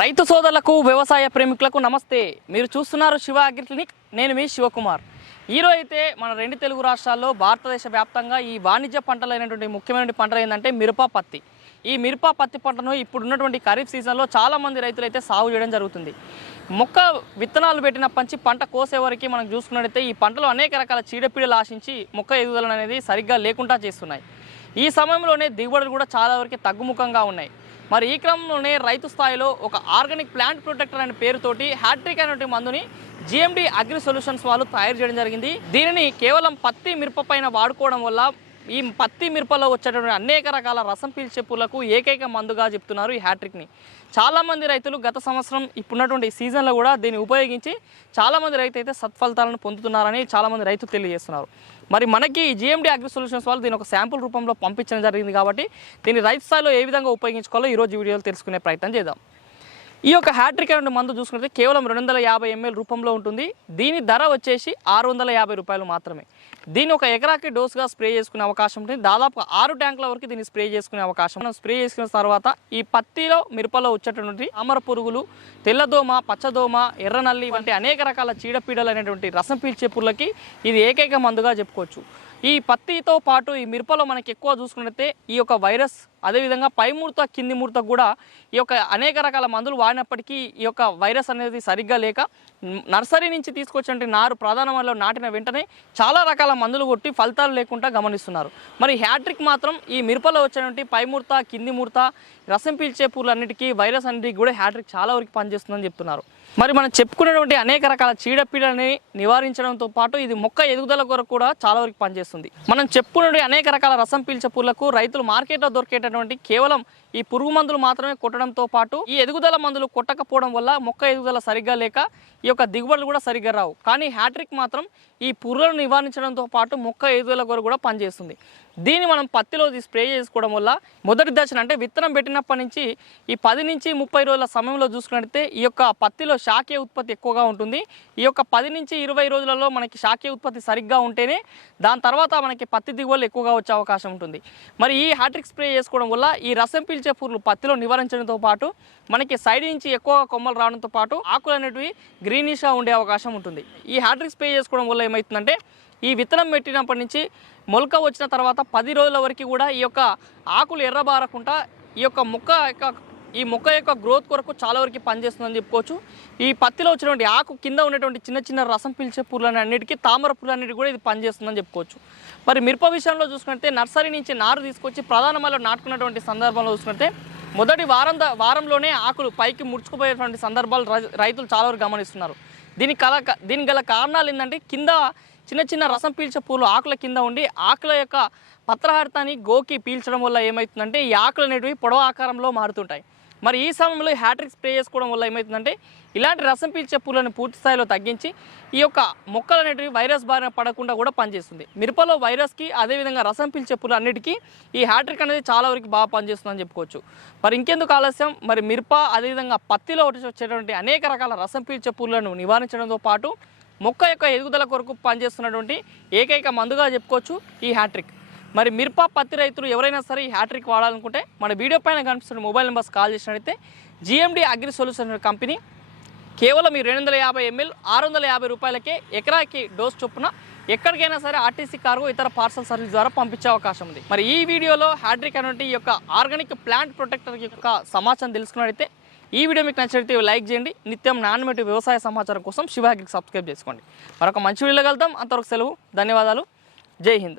రైతు సోదరులకు వ్యవసాయ ప్రేమికులకు నమస్తే. మీరు చూస్తున్నారు శివ అగ్రి క్లినిక్. నేను మీ శివకుమార్. ఈరోజు అయితే మన రెండు తెలుగు రాష్ట్రాల్లో భారతదేశ వ్యాప్తంగా ఈ వాణిజ్య పంటలైనటువంటి ముఖ్యమైన పంటలు ఏంటంటే మిరప పత్తి. ఈ మిరప పత్తి పంటను ఇప్పుడున్నటువంటి ఖరీఫ్ సీజన్లో చాలామంది రైతులు అయితే సాగు చేయడం జరుగుతుంది. మొక్క విత్తనాలు పెట్టినప్పటి నుంచి పంట కోసే వరకు మనం చూసుకున్నట్టయితే ఈ పంటలో అనేక రకాల చీడపీడలు ఆశించి మొక్క ఎదుగుదల అనేది సరిగ్గా లేకుండా చేస్తున్నాయి. ఈ సమయంలోనే దిగుబడులు కూడా చాలా వరకు తగ్గుముఖంగా ఉన్నాయి. మరి ఈ క్రమంలోనే రైతు స్థాయిలో ఒక ఆర్గానిక్ ప్లాంట్ ప్రొటెక్టర్ అనే పేరుతోటి హ్యాట్రిక్ అనేటువంటి మందుని జిఎండి అగ్రి సొల్యూషన్స్ వాళ్ళు తయారు చేయడం జరిగింది. దీనిని కేవలం పత్తి మిరప పైన వాడుకోవడం వల్ల ఈ పత్తి మిరపలో వచ్చేటువంటి అనేక రకాల రసం పీల్చే పూలకు ఏకైక మందుగా చెప్తున్నారు ఈ హ్యాట్రిక్ని. చాలామంది రైతులు గత సంవత్సరం ఇప్పుడున్నటువంటి సీజన్లో కూడా దీన్ని ఉపయోగించి చాలామంది రైతు అయితే సత్ఫలితాలను పొందుతున్నారని చాలామంది రైతులు తెలియజేస్తున్నారు. మరి మనకి జిఎండి అగ్రి సొల్యూషన్స్ వాళ్ళు దీని ఒక శాంపుల్ రూపంలో పంపించడం జరిగింది కాబట్టి దీన్ని రైతు స్థాయిలో ఏ విధంగా ఉపయోగించుకోవాలో ఈరోజు వీడియోలు వీడియోలో తెలుసుకునే ప్రయత్నం చేద్దాం. ఈ యొక్క హ్యాట్రిక్ అనే మందు చూసుకుంటే కేవలం రెండు వందల యాభై ఎంఎల్ రూపంలో ఉంటుంది. దీని ధర వచ్చేసి ఆరు వందల యాభై రూపాయలు మాత్రమే. దీన్ని ఒక ఎకరాకి డోస్గా స్ప్రే చేసుకునే అవకాశం ఉంటుంది. దాదాపు ఆరు ట్యాంకుల వరకు దీన్ని స్ప్రే చేసుకునే అవకాశం మనం స్ప్రే చేసుకున్న తర్వాత ఈ పత్తిలో మిరపలో వచ్చేటటువంటి అమర పురుగులు తెల్లదోమ పచ్చదోమ ఎర్రనల్లి వంటి అనేక రకాల చీడపీడలు అనేటువంటి రసం పీల్చే పురుగులకి ఇది ఏకైక మందుగా చెప్పుకోవచ్చు. ఈ పత్తితో పాటు ఈ మిరపలో మనకి ఎక్కువ చూసుకున్నట్టే ఈ యొక్క వైరస్ అదేవిధంగా పై కింది మూర్త కూడా ఈ యొక్క అనేక రకాల మందులు వాడినప్పటికీ ఈ యొక్క వైరస్ అనేది సరిగ్గా లేక నర్సరీ నుంచి తీసుకొచ్చినటువంటి నారు ప్రధానంలో నాటిన వెంటనే చాలా రకాల మందులు కొట్టి ఫలితాలు లేకుండా గమనిస్తున్నారు. మరి హ్యాట్రిక్ మాత్రం ఈ మిరపలో వచ్చినటువంటి పై ముడత కింది ముడత రసం పీల్చే పూలన్నిటికీ వైరస్ అన్నిటికీ కూడా హ్యాట్రిక్ చాలా వరకు పనిచేస్తుందని చెప్తున్నారు. మరి మనం చెప్పుకునేటువంటి అనేక రకాల చీడపీడలని నివారించడంతో పాటు ఇది మొక్క ఎదుగుదల కొరకు కూడా చాలా వరకు పనిచేస్తుంది. మనం చెప్పుకునే అనేక రకాల రసం పీల్చే పూలకు రైతులు మార్కెట్లో దొరికేటటువంటి కేవలం ఈ పురుగు మందులు మాత్రమే కొట్టడంతో పాటు ఈ ఎదుగుదల మందులు కొట్టకపోవడం వల్ల మొక్క ఎదుగుదల సరిగ్గా లేక ఈ యొక్క దిగుబడులు కూడా సరిగ్గా రావు. కానీ హ్యాట్రిక్ మాత్రం ఈ పురుగులను నివారించడంతో పాటు మొక్క ఎదుగుదల కొరకు కూడా పనిచేస్తుంది. దీన్ని మనం పత్తిలో స్ప్రే చేసుకోవడం వల్ల మొదటి దశన అంటే విత్తనం పెట్టినప్పటి నుంచి ఈ పది నుంచి ముప్పై రోజుల సమయంలో చూసుకున్నట్లయితే ఈ యొక్క పత్తిలో శాఖీయ ఉత్పత్తి ఎక్కువగా ఉంటుంది. ఈ యొక్క పది నుంచి ఇరవై రోజులలో మనకి శాఖీయ ఉత్పత్తి సరిగ్గా ఉంటేనే దాని తర్వాత మనకి పత్తి దిగుబడులు ఎక్కువగా వచ్చే అవకాశం ఉంటుంది. మరి ఈ హ్యాట్రిక్ స్ప్రే చేసుకోవడం వల్ల ఈ రసం పీల్చే పురుగులు పత్తిలో నివారించడంతో పాటు మనకి సైడ్ నుంచి ఎక్కువగా కొమ్మలు రావడంతో పాటు ఆకులు అనేటివి గ్రీనిష్గా ఉండే అవకాశం ఉంటుంది. ఈ హ్యాట్రిక్ స్ప్రే చేసుకోవడం వల్ల ఏమవుతుందంటే ఈ విత్తనం పెట్టినప్పటి నుంచి మొలక వచ్చిన తర్వాత పది రోజుల వరకు కూడా ఈ యొక్క ఆకులు ఎర్రబారకుండా ఈ యొక్క మొక్క యొక్క ఈ మొక్క యొక్క గ్రోత్ కొరకు చాలా వరకు పనిచేస్తుందని చెప్పుకోవచ్చు. ఈ పత్తిలో వచ్చినటువంటి ఆకు కింద ఉన్నటువంటి చిన్న చిన్న రసం పీల్చే పూలని అన్నిటికీ తామర పూలన్నిటికీ కూడా ఇది పనిచేస్తుందని చెప్పుకోవచ్చు. మరి మిరప విషయంలో చూసుకుంటే నర్సరీ నుంచి నారు తీసుకొచ్చి ప్రధానమలో నాటుకున్నటువంటి సందర్భంలో చూసుకుంటే మొదటి వారం వారంలోనే ఆకులు పైకి ముడుచుకుపోయేటువంటి సందర్భాలు రై- రైతులు చాలా వరకు గమనిస్తున్నారు. దీనికి కల దీనికి గల కారణాలు ఏంటంటే కింద చిన్న చిన్న రసం పీల్చే పూలు ఆకుల కింద ఉండి ఆకుల యొక్క పత్రహారితాన్ని గోకి పీల్చడం వల్ల ఏమవుతుందంటే ఈ ఆకులు అనేటివి పొడవ ఆకారంలో మారుతుంటాయి. మరి ఈ సమయంలో హ్యాట్రిక్ స్ప్రే చేసుకోవడం వల్ల ఏమవుతుందంటే ఇలాంటి రసం పీల్చే పూలను పూర్తి స్థాయిలో తగ్గించి ఈ యొక్క మొక్కలు అనేటివి వైరస్ బారిన పడకుండా కూడా పనిచేస్తుంది. మిరపలో వైరస్కి అదేవిధంగా రసం పీల్చే పూలు అన్నిటికీ ఈ హ్యాట్రిక్ అనేది చాలా వరకు బాగా పనిచేస్తుందని చెప్పుకోవచ్చు. మరి ఇంకెందుకు ఆలస్యం? మరి మిరప అదేవిధంగా పత్తిలో వచ్చి- వచ్చేటువంటి అనేక రకాల రసం పీల్చే పూలను నివారించడంతో పాటు మొక్క యొక్క ఎదుగుదల కొరకు పనిచేస్తున్నటువంటి ఏకైక మందుగా చెప్పుకోవచ్చు ఈ హ్యాట్రిక్ మరి మిరప పత్తి రైతులు ఎవరైనా సరే ఈ హ్యాట్రిక్ వాడాలనుకుంటే మన వీడియో పైన కనిపిస్తున్న మొబైల్ నెంబర్స్ కాల్ చేసినట్టయితే జిఎండి అగ్రి సొల్యూషన్ కంపెనీ కేవలం ఈ రెండు వందల యాభై ఎంఎల్ ఆరు వందల యాభై రూపాయలకే ఎకరాకి డోస్ చొప్పున ఎక్కడికైనా సరే ఆర్టీసీ కార్గో ఇతర పార్సల్ సర్వీస్ ద్వారా పంపించే అవకాశం ఉంది. మరి ఈ వీడియోలో హ్యాడ్రిక్ అనేటువంటి ఈ యొక్క ఆర్గానిక్ ప్లాంట్ ప్రొటెక్టర్ యొక్క సమాచారం తెలుసుకున్నట్టయితే ఈ వీడియో మీకు నచ్చినట్లయితే లైక్ చేయండి. నిత్యం నాణ్యమైన వ్యవసాయ సమాచారం కోసం శివాగికి సబ్స్క్రైబ్ చేసుకోండి. మరొక మంచి వీడియోలో కలుద్దాం. అంతవరకు సెలవు ధన్యవాదాలు. జై హింద్.